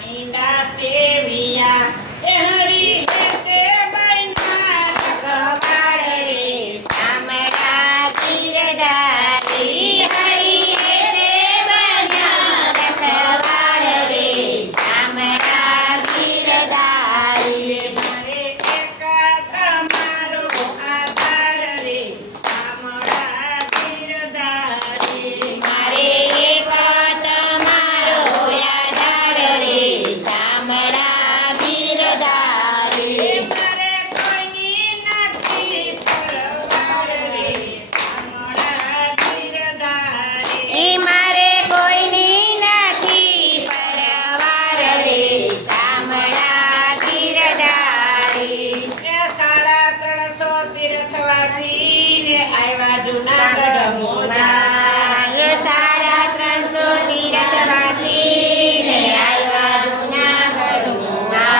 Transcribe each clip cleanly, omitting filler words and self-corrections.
ઈંડા સેવિયા એ હરી હે તે બન્યા રખવાળ રે શામળા ગીરધારી હરી હે તે બન્યા રખવાળ રે શામળા ગીરધારી મારે એકા તમારો આધાર રે શામળા ગીરધારી મારે એક તમારો આધાર રે શામળા ગીરધારી મારે કોઈની નથી પરવાર રે શામળા ગીરધારી મારે કોઈની નથી પરવાર રે શામળા ગીરધારી એ 350 તીર્થવાસીને આવ્યા જુનાગઢ મોજા સાડા 300 તીર્થવાસીને આવ્યા જૂનાગઢ મોજા.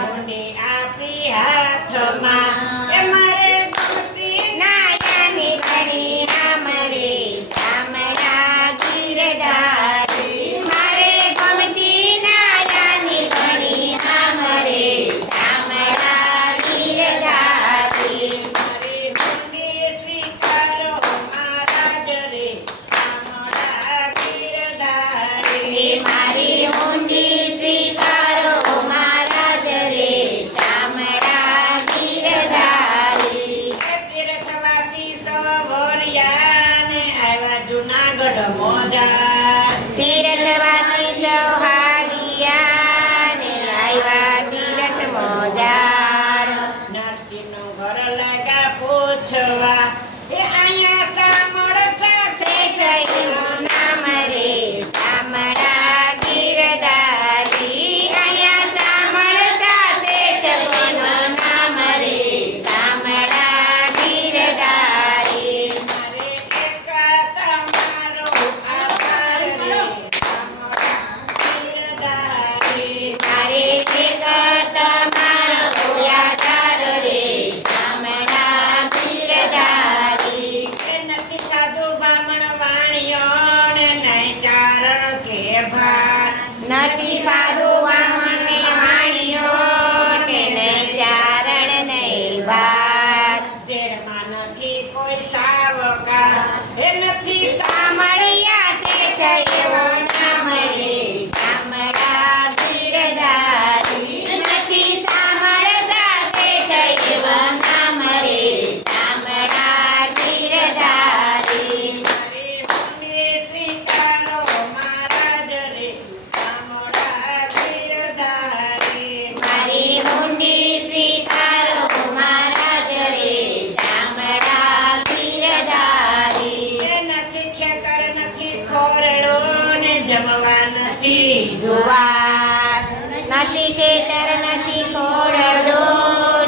મુંડી આપી હાથમાં એ મારે ગમતી નાયાની ઘડી રામરે શામળા ગીરધારી મારે ગમતી નાયાની ઘડી રામરે શામળા ગીરધારી મારી મુંડી સ્વીકારો મહારાજ રે શામળા ગીરધારી મારી ઊંડી સ્વીકારો મહારાજ રે શામળા ગીરધારી એ તીર્થવાસી સવરિયાને આવ્યા જુનાગઢ મોજા તીર્થવાસી સૌહારિયાને આવ્યા તીર્થ મોજાર નરસિંહનું ઘર લાગા પૂછવા એ અહીંયા સાંભળતા છે થયું નામ રે શામળા ગીરધારી અહીંયા શામળતા છે થયું નામ રે શામળા ગીરધારી મારે એકા તમારો આધાર રે શામળા ગીરધારી મારે એક તમારો આધાર રે શામળા ગીરધારી એ નથી સાધુ બ્રાહ્મણ વાણિયોને નહીં ચારણ કે ભાર નથી સાધુ વામણે વાણિયો કે નહીં ચારણ નહીં વાત શેરમાં નથી કોઈ સાવકા એ નથી શામળિયા છે થયો નામ રે શામળા ગીરધારી નથી શામળતા છે થયો નામ રે શામળા ગીરધારી મારી મુંડી સ્વીકારો મહારાજ રે શામળા ગીરધારી મારી ઊંડી સ્વીકારો મહારાજ રે શામળા ગીરધારી એ નથી ખેતર નથી ખોરડો ને જમવા નથી જુવાર નથી ખેતર નથી ખોરડો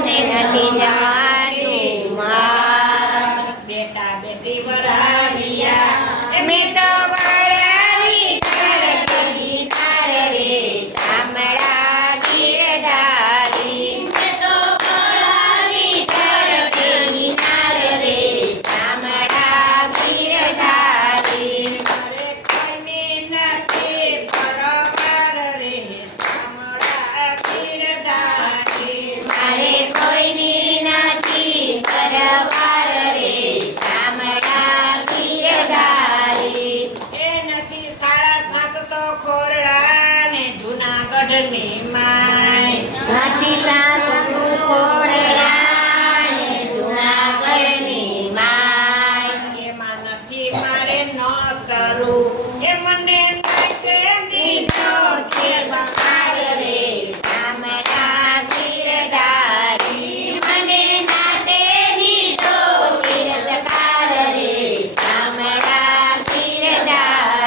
ને નથી જવાનું માર બેટા બેટી વરાવ્યા મેં તો વળાવી ઘર કરી તાર રે શામળા ગીરધારી મેં તો વળાવી ઘર કરી તાર રે શામળા ગીરધારી મારે કોઈની નથી પરવાર રે શામળા ગીરધારી મારે કોઈની નથી પરવાર રે શામળા ગીરધારી એ નથી 750 ખોરડા ને જુનાગઢની માય નથી સારું ખોરડા ને જૂનાગઢની માય એમાં નથી મારે ન કરું એ મને નાખે દીધો છે સકાર રે શામળા ગીરધારી મને નાતે દીધો તિરસ્કાર રે શામળા ગીરધારી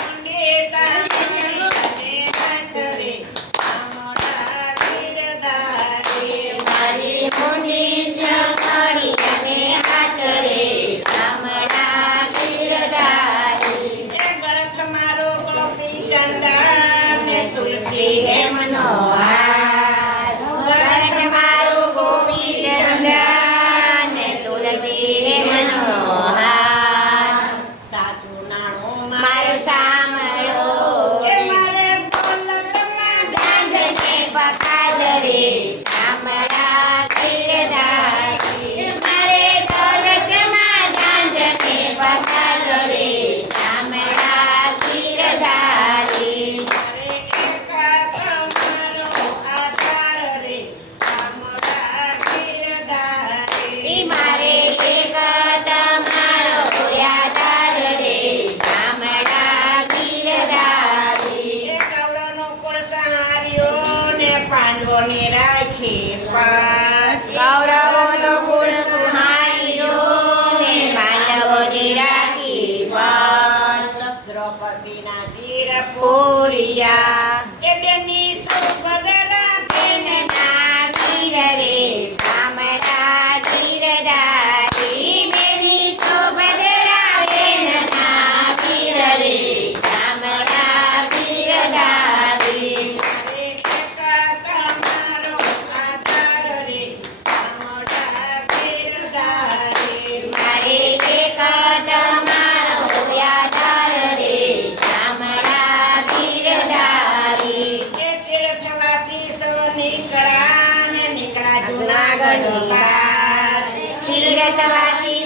મારી મુંડી સાંભળી અને હાથ રે શામળા ગીરધારી મારી ઊંડી સાંકળી અને હાથ રે શામળા ગીરધારી એ ગ્રંથ મારો ગોપી ચંદન ને તુલસી હે હે મનોહર ભરત મારું ગોપી ચંદન ને તુલસી હે મનોહર સાચું નાણું મારું શામળો એ મારે રે શામળા ગીરધારી મારે દોલતમાં ઝાંઝને પધાર રે શામળા ગીરધારી મારે એકા તમારો આધાર રે શામળા ગીરધારી મારે એક તમારો આધાર રે શામળા ગીરધારી એ કવળનો કુળ સંહાર્યો ને પાંડવોને રાખી પાછ કૌરવોનો કુળ સુહાર્યો ને પાંડવોની રાખી વાત દ્રૌપદીના વીર પૂરિયા એ બેની સુભદ્રા બેનના વીર રે શામળા ગીરધારી બેની સુભદ્રા બેનના વીર રે શામળા ગીરધારી મારે એકા તમારો આધાર રે શામળા ગીરધારી મારે એક તમારો આધાર રે શામળા ગીરધારી એ તીર્થવાસી સૌ નીકળ્યા ને નીકળ્યા જૂનાગઢ બહાર તીર્થવાસી